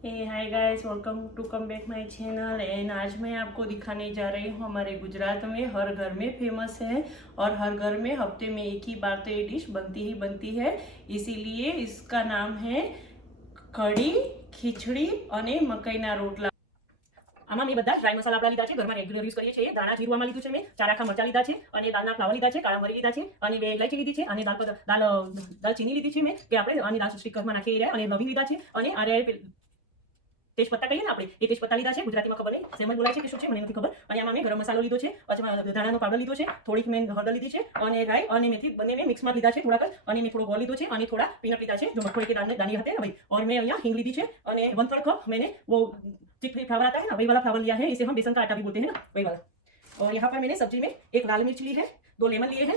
Hey hi guys, welcome to come back my channel. And आज मैं आपको दिखाने जा रही हूँ हमारे गुजरात में हर घर में फेमस है और हर घर में हफ्ते में एक ही बार तो ये डिश बनती ही बनती है। इसीलिए इसका नाम है कढ़ी खिचड़ी અને મકાઈના રોટલા। આમાં મેં બધા ડ્રાય મસાલા આપણા લીધા છે, ઘરમાં રેગ્યુલર યુઝ કરીએ છીએ। દાણા જીરું આમાં લીધું છે, મેં 4 આખા મરચાં લીધા છે અને દાળના ફ્લાવર લીધા છે, કાળા મરી લીધા છે અને 2 ઇલાયચી લીધી છે અને દાલચીની લીધી છે મેં કે આપણે આની દાળ સ્ટીક ઘરમાં નાખી રહ્યા અને લવિંગ લીધા છે અને આ तेजपत्ता कहीए ने आपणे ए तेजपत्ता लीधा छे। गुजराती में खबर नहीं सेम ज बोलाय छे कि शुं छे मने नथी खबर। अने आमां मैं गरम मसालो लीधो छे, धाणानो पावडर लीधो छे, थोड़ीक मैं हळदर लीधी छे अने राई अने मेथी बने में मिक्स में लीधा छे थोड़ा अने मैं थोड़ो गोळ लीधो छे अने थोड़ा पीनट लीधा छे जो मगफળી के दानी हते ने भाई। और मैं अहींया हींग लीधी छे अने 1/3 कप मैंने वो चिकपी फ्लावर आता है ना, वही वाला फ्लावर लिया है। इसे हम बेसन का आटा भी बोलते हैं ना, वही वाला। और यहाँ पर मैंने सब्जी में एक लाल मिर्च ली है, 2 लेमन लिए हैं,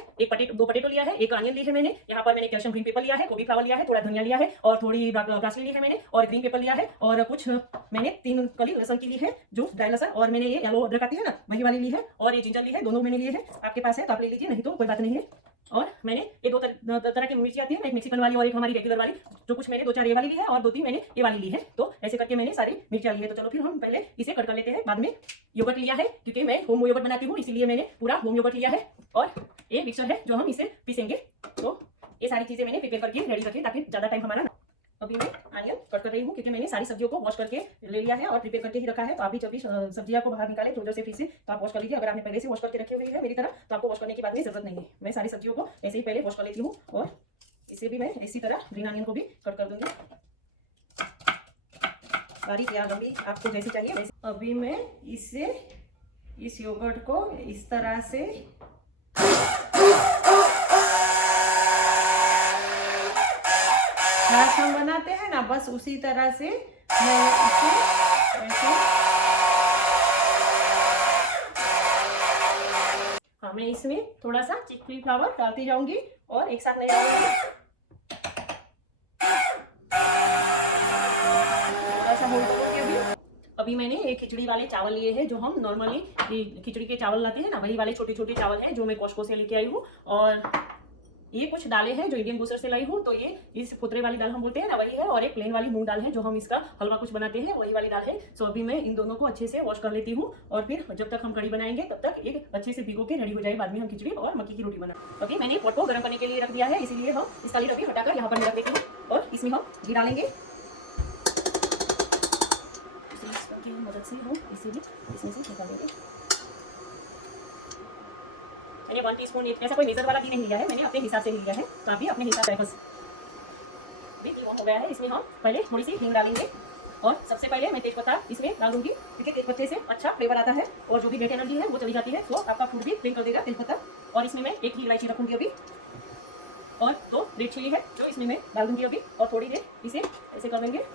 दो पटेटो लिया है, एक अनियन ली है मैंने। यहाँ पर मैंने कैल्शियम ग्रीन पेपर लिया है, गोभी फ्लावर लिया है, थोड़ा धनिया लिया है और थोड़ी ब्रासली ली है मैंने और ग्रीन पेपर लिया है और कुछ मैंने 3 कली लहसुन की ली है जो ड्राई लहसुन, और मैंने ये येलो अदरक आती है ना, वही वाली ली है और ये जिंजर ली है। दोनों मैंने लिए हैं, आपके पास है तो आप ले लीजिए, नहीं तो कोई बात नहीं है। और मैंने ये 2 तरह की मिर्ची आती है, एक मेक्सिकन वाली और एक हमारी रेगुलर वाली। जो कुछ मैंने 2-4 ये वाली ली है और 2-3 मैंने ये वाली ली है। तो ऐसे करके मैंने सारी मिर्चियाँ ली है। तो चलो फिर हम पहले इसे कट कर लेते हैं। बाद में योगर्ट लिया है क्योंकि मैं होम योगर्ट बनाती हूँ, इसीलिए मैंने पूरा होम योगर्ट लिया है। और ये मिक्सर है जो हम इसे पीसेंगे। तो ये सारी चीजें मैंने प्रिपेयर करके रेडी रखी ताकि ज्यादा टाइम हमारा ना। अभी मैं ऑनियन कट कर रही हूँ क्योंकि मैंने सारी सब्जियों को वॉश करके ले लिया है और प्रिपेयर करके ही रखा है। तो आप भी जब भी सब्जियां को बाहर निकाले जोर से फ्रिज से तो आप वॉश कर लीजिए। अगर आपने पहले से वॉश करके रखी हुई है मेरी तरह तो आपको वॉश करने की बाद में जरूरत नहीं है। मैं सारी सब्जियों को ऐसे ही पहले वॉश कर लेती हूँ और इसे भी मैं इसी तरह ग्रीन ऑनियन को भी कट कर दूंगी, बारीक या लंबी आपको जैसी चाहिए वैसे। अभी मैं इससे इस योगर्ट को इस तरह से छाछ हम बनाते हैं ना, बस उसी तरह से मैं इसे ऐसे हाँ, मैं इसमें थोड़ा सा चिकपी फ्लावर डालती जाऊंगी और एक साथ नहीं डालूंगी। थोड़ा सा होल्ड करूंगी। अभी मैंने ये खिचड़ी वाले चावल लिए हैं जो हम नॉर्मली खिचड़ी के चावल लाते हैं ना, वही वाले छोटे छोटे चावल हैं जो मैं कॉस्को से लेके आई हूँ। और ये कुछ दालें हैं जो इंडियन बूस्टर से लाई हूँ। तो ये इस फुतरे वाली दाल हम बोलते हैं ना, वही है। और एक प्लेन वाली मूंग दाल है जो हम इसका हलवा कुछ बनाते हैं, वही वाली दाल है। सो अभी मैं इन दोनों को अच्छे से वॉश कर लेती हूँ और फिर जब तक हम कढ़ी बनाएंगे तब तक एक अच्छे से भिगो के रेडी हो जाए। बाद में हम खिचड़ी और मक्की की रोटी बना। ओके, मैंने पॉट को गर्म करने के लिए रख दिया है, इसीलिए हम इसका लीड अभी हटाकर यहाँ पर रख देती हूँ और इसमें हम घी डालेंगे। मदद से हम इसीलिए इसमें से निकाल देंगे। मैंने 1 टीस्पून, ऐसा कोई मेजर वाला घी नहीं लिया है, मैंने अपने हिसाब से ही लिया है। तो आप भी अपने हिसाब से बस। घी ऑन हो गया है, इसमें हम पहले थोड़ी सी हींग डालेंगे और सबसे पहले मैं तेजपत्ता इसमें डाल दूंगी क्योंकि तेजपत्ते से अच्छा फ्लेवर आता है और जो भी डेट एनर्जी है वो चली जाती है। तो आपका फूड भी क्लीन कर देगा तेजपत्ता। और इसमें मैं 1 ही इलायची रखूंगी अभी और 2 रेड चिली है जो इसमें मैं डाल दूंगी अभी और थोड़ी देर इसे ऐसे कर लेंगे।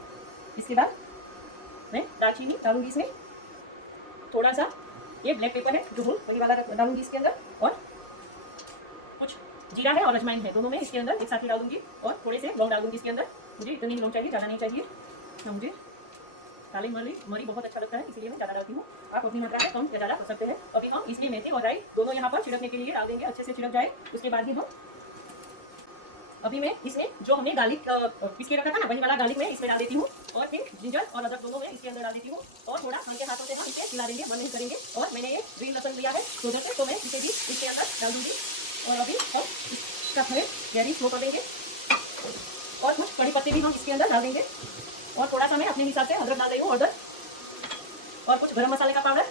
इसके बाद मैं दालचीनी डालूंगी इसमें, थोड़ा सा ये ब्लैक पेपर है जो वही वाला डालूंगी इसके अंदर, और कुछ जीरा है और अजवाइन है, दोनों में इसके अंदर एक साथ ही डाल दूंगी। और थोड़े से लौंग डाल दूंगी इसके अंदर। मुझे इतनी ही लौंग चाहिए, ज़्यादा नहीं चाहिए। मुझे काली मरी बहुत अच्छा लगता है, इसलिए मैं ज़्यादा डालती हूँ। आप अपनी मात्रा में कम या ज़्यादा कर सकते हैं। अभी हम इसमें मेथी और राई दोनों यहाँ पर छिड़कने के लिए डाल देंगे, अच्छे से छिड़क जाए। उसके बाद ही हम अभी मैं इसमें जो हमने गार्लिक पीस के रखा था ना, वही वाला गार्लिक मैं इसमें डाल देती हूँ और फिर जिंजर और अदरक दोनों मैं इसके अंदर डाल देती हूँ और थोड़ा हल्के हाथों से हम इसे हिला देंगे, बंद नहीं करेंगे। और मैंने ये ग्रीन लहसुन लिया है सोडर से, तो मैं इसे भी इसके अंदर डाल दूंगी और अभी हम इसका फ्लेम गैस स्लो कर देंगे। और कुछ कड़ी पत्ते भी हम इसके अंदर डाल देंगे और थोड़ा सा मैं अपने हिसाब से अदरक डाल रही हूँ और कुछ गरम मसाले का पाउडर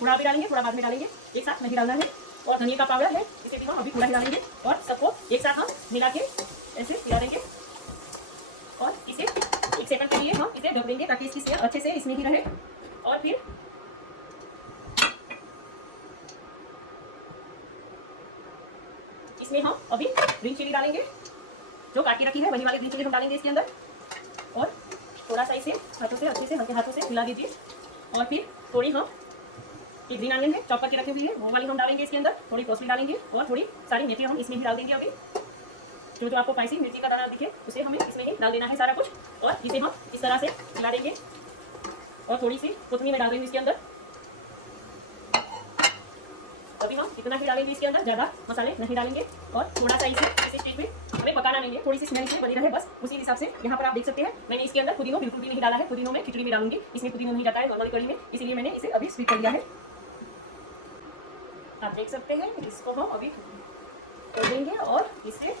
थोड़ा अभी डालेंगे, थोड़ा बाद में डालेंगे, एक साथ नहीं डालना है। और धनिया का पाउडर है, इसे भी हम अभी थोड़ा ही डालेंगे और सबको एक साथ हम मिला के ऐसे हिला देंगे। और इसे 1 सेकंड के लिए हम इसे ढक देंगे ताकि इसकी सेहत अच्छे से इसमें ही रहे। और फिर इसमें हम अभी ग्रीन चिली डालेंगे, जो काट के रखी है वही वाली ग्रीन चिली हम डालेंगे इसके अंदर। और थोड़ा सा इसे हाथों से अच्छे से हल्के हाथों से मिला दीजिए। और फिर थोड़ी हम ये ग्रीन ऑनियन है चॉप करके रखी हुई है, वो वाली हम डालेंगे इसके अंदर। थोड़ी कॉस्टली डालेंगे और थोड़ी सारी मेथी हम इसमें ही डाल देंगे। अभी जो आपको स्पाइसी मिर्ची का दाना दिखे उसे हमें इसमें ही डाल देना है सारा कुछ। और इसे हम इस तरह से मिला देंगे और थोड़ी सी कोथिमीर में डाल देंगे इसके अंदर। अभी हम इतना ही डालेंगे इसके अंदर, ज़्यादा मसाले नहीं डालेंगे। और थोड़ा सा इसे स्टेज पे हमें पकाना नहीं है, थोड़ी सी स्मेल इसमें बनी रहे बस, उसी हिसाब से। यहाँ पर आप देख सकते हैं मैंने इसके अंदर पुदीना बिल्कुल भी नहीं डाला है। पुदीना मैं खिचड़ी में डालूंगी, इसमें पुदीना नहीं जाता है नॉर्मल कड़ी में, इसीलिए मैंने इसे अभी स्किप कर दिया है। आप देख सकते हैं इसको हम अभी कर देंगे और इसे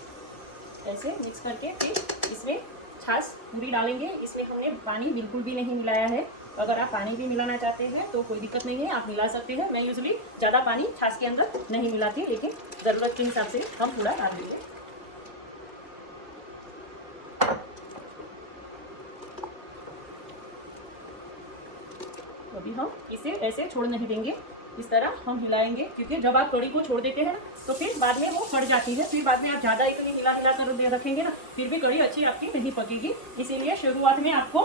ऐसे मिक्स करके फिर इसमें छाछ पूरी डालेंगे। इसमें हमने पानी बिल्कुल भी नहीं मिलाया है। अगर आप पानी भी मिलाना चाहते हैं तो कोई दिक्कत नहीं है, आप मिला सकते हैं। मैं यूजुअली ज़्यादा पानी छाछ के अंदर नहीं मिलाती, लेकिन ज़रूरत के हिसाब से हम पूरा डाल देंगे। अभी हम इसे ऐसे छोड़ नहीं देंगे, इस तरह हम हिलाएंगे, क्योंकि जब आप कड़ी को छोड़ देते हैं ना तो फिर बाद में वो फट जाती है। फिर बाद में आप ज़्यादा इतनी हिला हिला कर रखेंगे ना, फिर भी कड़ी अच्छी आपकी नहीं पकेगी। इसीलिए शुरुआत में आपको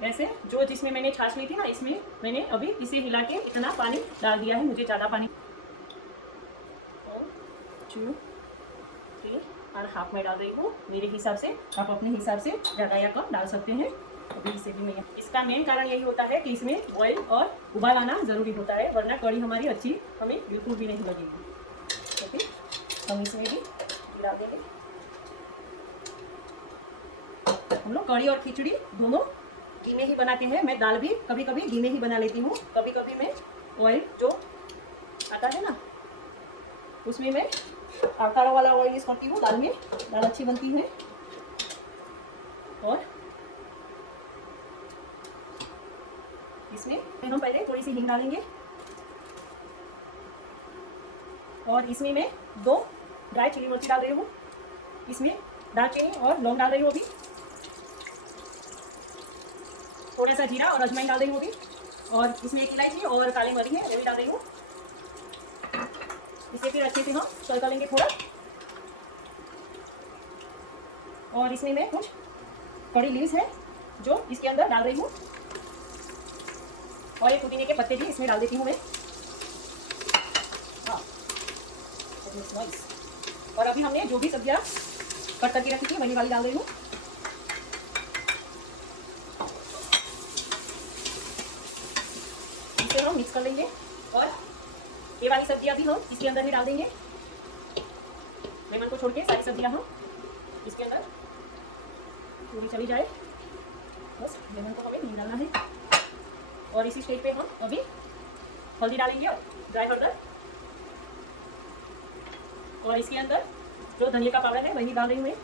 वैसे जो जिसमें मैंने छाछ ली थी ना, इसमें मैंने अभी इसे हिला के इतना पानी डाल दिया है। मुझे ज़्यादा पानी 2, 3 और हाफ में डाल रही हूँ मेरे हिसाब से। आप अपने हिसाब से ज़्यादा या कम डाल सकते हैं। अभी इसे भी मैं, इसका मेन कारण यही होता है कि इसमें बॉयल और उबाल आना ज़रूरी होता है, वरना कड़ी हमारी अच्छी हमें बिल्कुल भी नहीं लगेगी। ओके, हम इसमें भी डाल देंगे। हम लोग कड़ी और खिचड़ी दोनों घी में ही बनाते हैं। मैं दाल भी कभी कभी घी में ही बना लेती हूँ, कभी कभी मैं ऑयल जो आता है ना उसमें मैं आटा वाला ऑयल यूज करती हूँ। दाल में दाल अच्छी बनती है। और इसमें हम पहले थोड़ी सी हींग डालेंगे और इसमें मैं 2 ड्राई चिली मिर्ची डाल रही हूँ। इसमें दालचीनी और लौंग डाल रही हूँ अभी। थोड़ा सा जीरा और अजवाइन डाल रही हूँ अभी। और इसमें एक इलायची और काली मिर्च है वो भी डाल रही हूँ। इसे फिर अच्छे से हम फ्राई कर लेंगे थोड़ा। और इसमें मैं कुछ कड़ी लीव्स है जो इसके अंदर डाल रही हूँ और ये पुदीने के पत्ते भी इसमें डाल देती हूँ मैं। और अभी हमने जो भी सब्जियाँ कट करके रखी थी वही वाली डाल रही हूँ। इसे हम मिक्स कर लेंगे और ये वाली सब्जियाँ भी हम इसके अंदर ही डाल देंगे। लेमन को छोड़ के सारी सब्जियाँ हम इसके अंदर पूरी चली जाए, बस लेमन को हमें नहीं डालना है। और इसी स्टेज पे हम अभी हल्दी डालेंगे, ड्राई हल्दर। और इसके अंदर जो धनिया का पाउडर है वही डाल रही हूँ मैं।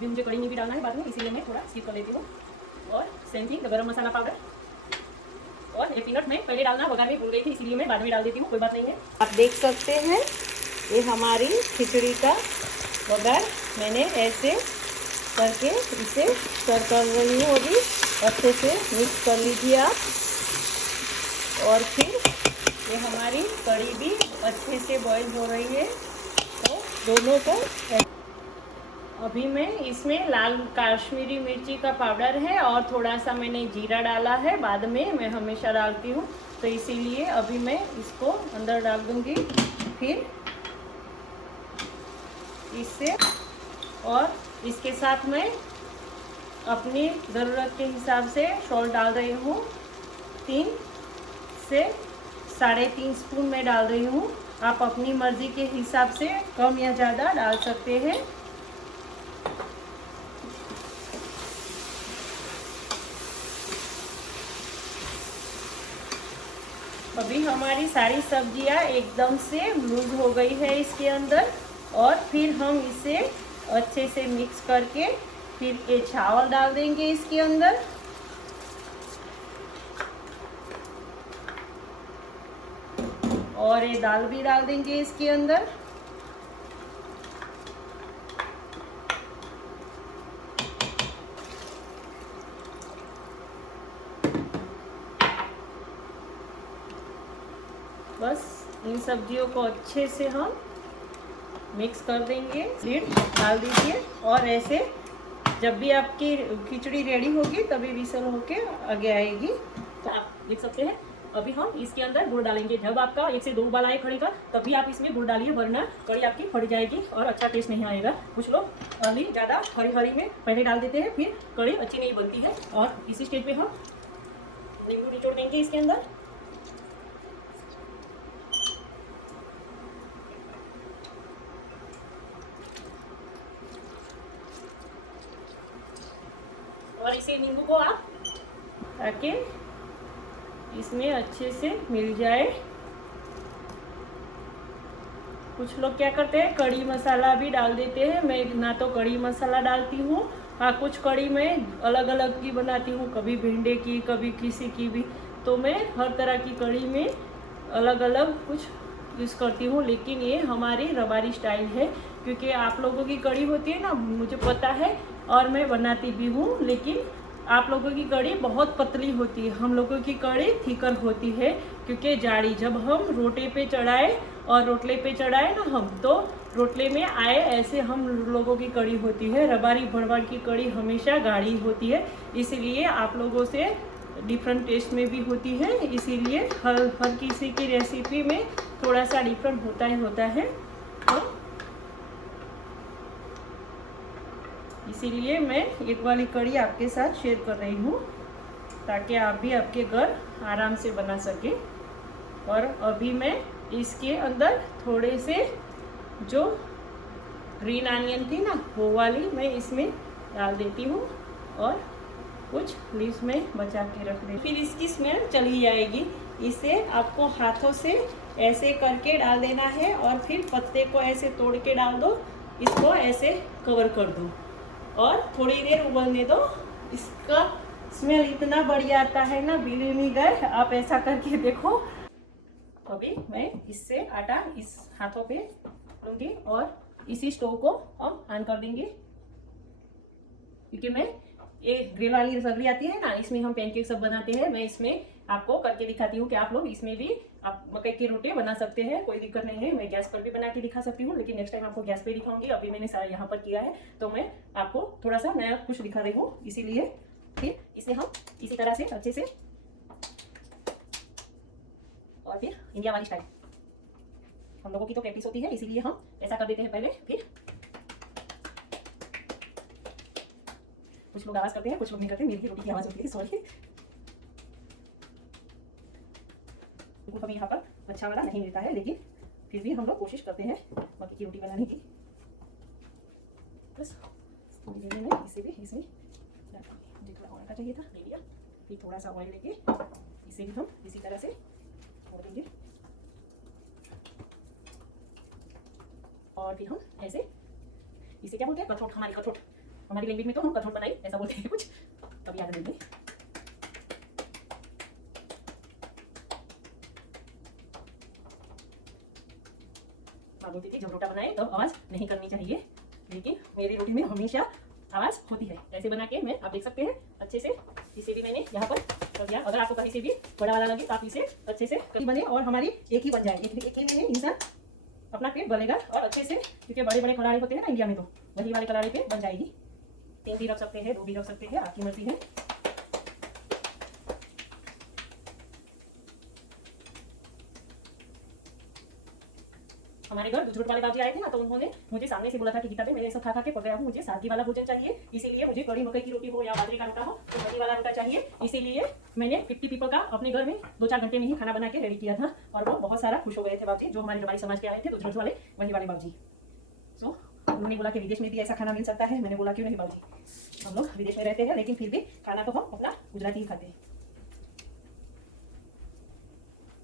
भी मुझे कड़ी में भी डालना है बाद में, इसीलिए मैं थोड़ा स्किप कर लेती हूँ। और सेम थिंग गरम मसाला पाउडर। और ये पीनट मैं पहले डालना बघार में भूल गई थी, इसीलिए मैं बाद में डाल देती हूँ, कोई बात नहीं है। आप देख सकते हैं ये हमारी खिचड़ी का बघार मैंने ऐसे करके इसे सर्व कर रही हूँ। अभी अच्छे से मिक्स कर लीजिए आप। और फिर ये हमारी कड़ी भी अच्छे से बॉईल हो रही है, तो दोनों को अभी मैं इसमें लाल काश्मीरी मिर्ची का पाउडर है और थोड़ा सा मैंने जीरा डाला है, बाद में मैं हमेशा डालती हूँ, तो इसीलिए अभी मैं इसको अंदर डाल दूँगी। फिर इससे और इसके साथ मैं अपनी ज़रूरत के हिसाब से सॉल्ट डाल रही हूँ। 3 से 3.5 स्पून मैं डाल रही हूँ। आप अपनी मर्ज़ी के हिसाब से कम या ज़्यादा डाल सकते हैं। अभी हमारी सारी सब्जियां एकदम से लूज हो गई है इसके अंदर। और फिर हम इसे अच्छे से मिक्स करके फिर ये चावल डाल देंगे इसके अंदर। और ये दाल भी डाल देंगे इसके अंदर। बस इन सब्जियों को अच्छे से हम मिक्स कर देंगे। लीड डाल दीजिए और ऐसे जब भी आपकी खिचड़ी रेडी होगी तभी विसल होके आगे आएगी। तो आप देख सकते हैं अभी हम इसके अंदर गुड़ डालेंगे। जब आपका 1 से 2 उबाल आए कड़ी का तभी आप इसमें गुड़ डालिए, वरना कड़ी आपकी फट जाएगी और अच्छा टेस्ट नहीं आएगा। कुछ लोग अली ज़्यादा हरी में पहले डाल देते हैं, फिर कड़ी अच्छी नहीं बनती है। और इसी स्टेज पे हम नींबू निचोड़ देंगे इसके अंदर। और इसे नींबू को आप ताकि इसमें अच्छे से मिल जाए। कुछ लोग क्या करते हैं, कड़ी मसाला भी डाल देते हैं। मैं ना तो कड़ी मसाला डालती हूँ, हाँ कुछ कड़ी मैं अलग अलग की बनाती हूँ, कभी भिंडे की, कभी किसी की भी। तो मैं हर तरह की कड़ी में अलग अलग कुछ यूज़ करती हूँ। लेकिन ये हमारी रबारी स्टाइल है, क्योंकि आप लोगों की कड़ी होती है ना, मुझे पता है और मैं बनाती भी हूँ। लेकिन आप लोगों की कड़ी बहुत पतली होती है, हम लोगों की कड़ी थिकर होती है। क्योंकि जाड़ी जब हम रोटे पे चढ़ाए और रोटले पे चढ़ाए ना हम, तो रोटले में आए ऐसे हम लोगों की कड़ी होती है। रबारी भरवाड़ की कड़ी हमेशा गाढ़ी होती है, इसीलिए आप लोगों से डिफरेंट टेस्ट में भी होती है। इसीलिए हर किसी की रेसिपी में थोड़ा सा डिफरेंट होता है। तो इसीलिए मैं एक वाली कड़ी आपके साथ शेयर कर रही हूँ, ताकि आप भी आपके घर आराम से बना सके। और अभी मैं इसके अंदर थोड़े से जो ग्रीन ऑनियन थी ना, वो वाली मैं इसमें डाल देती हूँ और कुछ लीव्स में बचा के रख दें। फिर इसकी स्मेल चली जाएगी। इसे आपको हाथों से ऐसे करके डाल देना है और फिर पत्ते को ऐसे तोड़ के डाल दो, इसको ऐसे कवर कर दो और थोड़ी देर उबलने दो। इसका स्मेल इतना बढ़िया आता है ना, बिलीव मी गाइस, आप ऐसा करके देखो। अभी मैं इससे आटा इस हाथों पे लूँगी और इसी स्टोव को हम ऑन कर देंगे, क्योंकि मैं ये ग्रिल वाली सब्जी आती है ना, इसमें हम पैनकेक सब बनाते हैं। मैं इसमें आपको करके दिखाती हूँ कि आप लोग इसमें भी आप मकई के रोटी बना सकते हैं, कोई दिक्कत नहीं है। मैं गैस पर भी बना के दिखा सकती हूँ, लेकिन नेक्स्ट टाइम आपको गैस पे दिखाऊंगी। अभी मैंने सारा यहाँ पर किया है, तो मैं आपको थोड़ा सा नया कुछ दिखा रही हूँ, इसीलिए। फिर इसे हम इसी तरह से अच्छे से, और फिर इंडिया वाली स्टाइल हम लोगों की तो प्रैक्टिस होती है, इसीलिए हम ऐसा कर देते हैं पहले। फिर कुछ लोग आवाज करते हैं, कुछ लोग नहीं करते। मेरी रोटी की आवाज होती है, सॉरी। हमें यहाँ पर अच्छा वाला नहीं मिलता है, लेकिन फिर भी हम लोग कोशिश करते हैं मक्की की रोटी बनाने की। बस मैंने इसे भी इसमें मुझे थोड़ा ऑयल का चाहिए था, ले लिया। फिर थोड़ा सा ऑयल लेके इसे भी हम इसी तरह से छोड़ देंगे और फिर हम ऐसे, इसे क्या बोलते हैं, कठोट। हमारी लैंग्वेज में तो हम कठोट बनाई ऐसा बोलते हैं कुछ, तब याद देंगे। माँ बोलती थी जब रोटा बनाए तब आवाज नहीं करनी चाहिए, लेकिन मेरी रोटी में हमेशा आवाज होती है। ऐसे बना के मैं, आप देख सकते हैं अच्छे से। इसे भी मैंने यहाँ पर कर दिया। अगर आपको कहीं से भी बड़ा वाला लगे तो आप इसे अच्छे से बने और हमारी एक ही बन जाए। एक ही में इंसान अपना पेट बनेगा और अच्छे से, क्योंकि बड़े बड़े कलाड़ी होते हैं ना इंडिया में, तो वही वाले कलाड़ी पे बन जाएगी। 3 भी रख सकते हैं, 2 भी रख सकते हैं, आपकी मर्जी है। हमारे घर गुजरात वाले बाबू आए थे ना, तो उन्होंने मुझे सामने से बोला था कि गीता मैं सब खा के पक गया हूँ, मुझे सादगी वाला भोजन चाहिए। इसीलिए मुझे कड़ी मकई की रोटी हो या बाजरे का रोटा हो, तो मकई वाला रोटा चाहिए। इसीलिए मैंने 50 पीपल का अपने घर में 2-4 घंटे में ही खाना बना के रेडी किया था, और वो बहुत सारा खुश हो गए थे बाबूजी, जो हमारे समाज के आए थे गुजरात वाले, वही वाले बाबूजी। सो उन्होंने बोला कि विदेश में भी ऐसा खाना मिल सकता है। मैंने बोला क्यों नहीं बाबूजी, हम लोग विदेश में रहते हैं, लेकिन फिर भी खाना तो हम अपना गुजराती ही खाते हैं।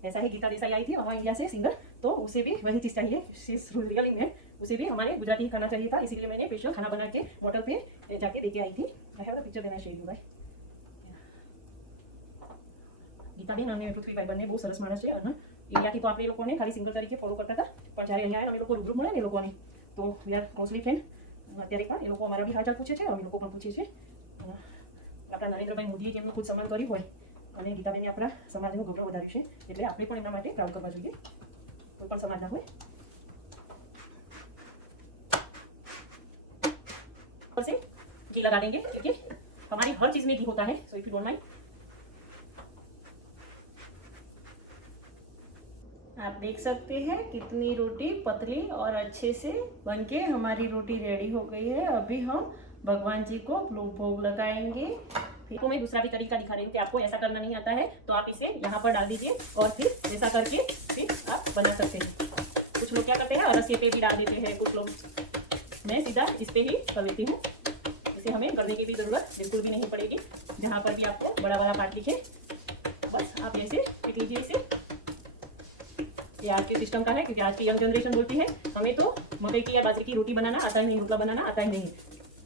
ऐसा ही गीता देसाई आई थी हमारे इंडिया से सिंगर, तो उसे भी वही चीज़ चाहिए, रियलिंग में उसे भी हमारे गुजराती ही खाना चाहिए था। इसीलिए मैंने स्पेशल खाना बना के होटल पे जाके देके आई थी। आई हैव द पिक्चर देना शेयर भाई। ગીતાબેન અને પૃથ્વીભાઈ બંને બહુ સરસ માણસ છે, અને ઇન્ડિયાથી તો આપણે એ લોકોને ખાલી સિંગલ તરીકે ફોલો કરતા હતા, પણ જ્યારે અહીંયા આવ્યા અમે લોકો રૂબરૂ મળે ને એ લોકોને, તો વી આર ક્લોઝલી ફ્રેન્ડ। અત્યારે પણ એ લોકો અમારા બી હાલચાલ પૂછે છે, અમે લોકો પણ પૂછીએ છીએ। આપણા નરેન્દ્રભાઈ મોદીએ જેમનું ખુદ સન્માન કર્યું હોય અને ગીતાબેને આપણા સમાજનું ગૌરવ વધાર્યું છે, એટલે આપણે પણ એમના માટે પ્રાઉડ કરવા જોઈએ, કોઈ પણ સમાજના હોય। ऊपर से घी लगा देंगे, क्योंकि हमारी हर चीज में घी होता है। So if you don't mind, आप देख सकते हैं कितनी रोटी पतली और अच्छे से बनके हमारी रोटी रेडी हो गई है। अभी हम भगवान जी को भोग लगाएंगे। तो मैं दूसरा भी तरीका दिखा रही हूँ कि आपको ऐसा करना नहीं आता है तो आप इसे यहाँ पर डाल दीजिए और फिर ऐसा करके फिर आप बना सकते हैं। कुछ लोग क्या करते हैं, रस्सी पे भी डाल देते हैं, कुछ लोग, मैं सीधा इस पे ही कर लेती हूँ। इसे हमें करने की भी ज़रूरत बिल्कुल भी नहीं पड़ेगी। जहाँ पर भी आपको बड़ा वाला पार्ट दिखे बस आप ऐसे पीट लीजिए इसे। ये आज के सिस्टम का है, क्योंकि आज की यंग जनरेशन बोलती है हमें तो मकई की या बाजरे की रोटी बनाना आता ही नहीं, रोटला बनाना आता ही नहीं।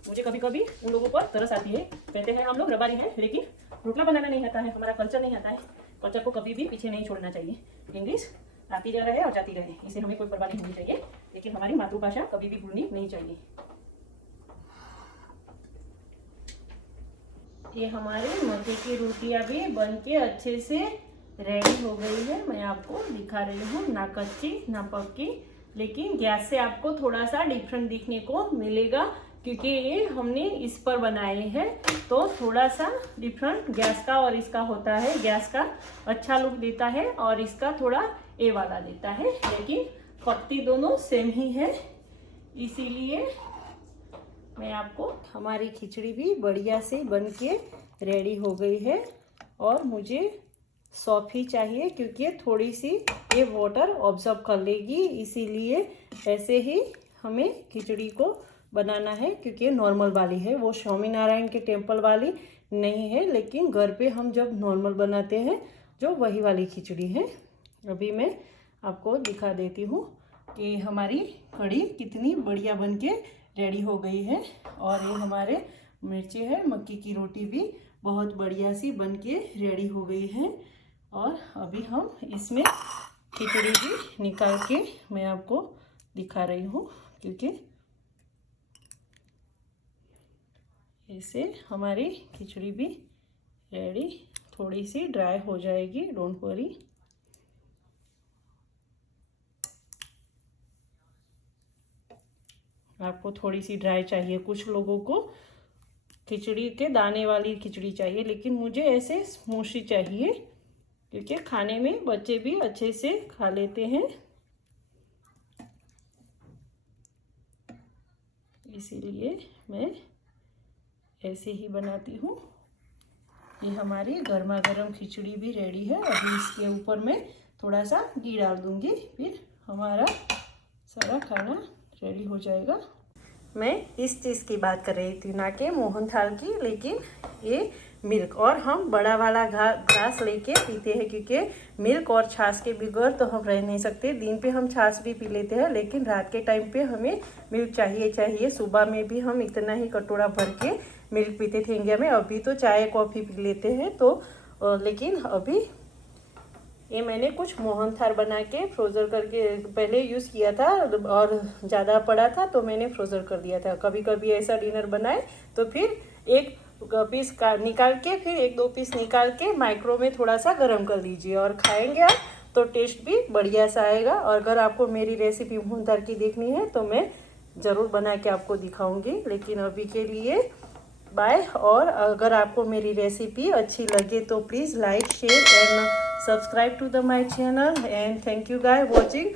मुझे कभी कभी उन लोगों पर तरस आती है, कहते हैं हम लोग रबारी हैं लेकिन रोटला बनाना नहीं आता है, हमारा कल्चर नहीं आता है। कल्चर को कभी भी पीछे नहीं छोड़ना चाहिए। इंग्लिश आती जा रहा है और जाती रहे, इसे हमें कोई परवाह नहीं होनी चाहिए, लेकिन हमारी मातृभाषा कभी भी भूलनी नहीं चाहिए। ये हमारी मकई की रोटियां भी बन के अच्छे से रेडी हो गई है। मैं आपको दिखा रही हूँ, ना कच्ची ना पक्की, लेकिन गैस से आपको थोड़ा सा डिफरेंट दिखने को मिलेगा क्योंकि ये हमने इस पर बनाए हैं, तो थोड़ा सा डिफरेंट गैस का और इसका होता है। गैस का अच्छा लुक देता है और इसका थोड़ा ए वाला देता है, लेकिन पत्ती दोनों सेम ही है। इसीलिए मैं आपको, हमारी खिचड़ी भी बढ़िया से बन के रेडी हो गई है। और मुझे सॉफ्ट ही चाहिए क्योंकि थोड़ी सी ये वाटर ऑब्जर्व कर लेगी, इसीलिए ऐसे ही हमें खिचड़ी को बनाना है। क्योंकि नॉर्मल वाली है, वो स्वामी नारायण के टेम्पल वाली नहीं है, लेकिन घर पे हम जब नॉर्मल बनाते हैं जो वही वाली खिचड़ी है। अभी मैं आपको दिखा देती हूँ कि हमारी कढ़ी कितनी बढ़िया बन के रेडी हो गई है। और ये हमारे मिर्ची है, मक्की की रोटी भी बहुत बढ़िया सी बन के रेडी हो गई है। और अभी हम इसमें खिचड़ी भी निकाल के मैं आपको दिखा रही हूँ, क्योंकि ऐसे हमारी खिचड़ी भी रेडी, थोड़ी सी ड्राई हो जाएगी, डोंट वरी। आपको थोड़ी सी ड्राई चाहिए, कुछ लोगों को खिचड़ी के दाने वाली खिचड़ी चाहिए, लेकिन मुझे ऐसे स्मूशी चाहिए क्योंकि खाने में बच्चे भी अच्छे से खा लेते हैं, इसीलिए मैं ऐसे ही बनाती हूँ। ये हमारी गर्मा गर्म खिचड़ी भी रेडी है। अभी इसके ऊपर मैं थोड़ा सा घी डाल दूँगी, फिर हमारा सारा खाना रेडी हो जाएगा। मैं इस चीज़ की बात कर रही थी, ना कि मोहन थाल की, लेकिन ये मिल्क। और हम बड़ा वाला ग्लास लेके पीते हैं क्योंकि मिल्क और छाछ के बगैर तो हम रह नहीं सकते। दिन पे हम छाछ भी पी लेते हैं, लेकिन रात के टाइम पे हमें मिल्क चाहिए। सुबह में भी हम इतना ही कटोरा भर के मिल्क पीते थे इंडिया में। अभी तो चाय कॉफ़ी पी लेते हैं, तो लेकिन अभी ये मैंने कुछ मोहन थाल बना के फ्रोज़र करके पहले यूज़ किया था और ज़्यादा पड़ा था तो मैंने फ्रोज़र कर दिया था। कभी कभी ऐसा डिनर बनाए तो फिर एक पीस का निकाल के, फिर एक दो पीस निकाल के माइक्रो में थोड़ा सा गर्म कर लीजिए और खाएंगे आप तो टेस्ट भी बढ़िया सा आएगा। और अगर आपको मेरी रेसिपी मोहन थाल की देखनी है तो मैं ज़रूर बना के आपको दिखाऊंगी, लेकिन अभी के लिए बाय। और अगर आपको मेरी रेसिपी अच्छी लगे तो please like, share and subscribe to the my channel, and thank you guys watching.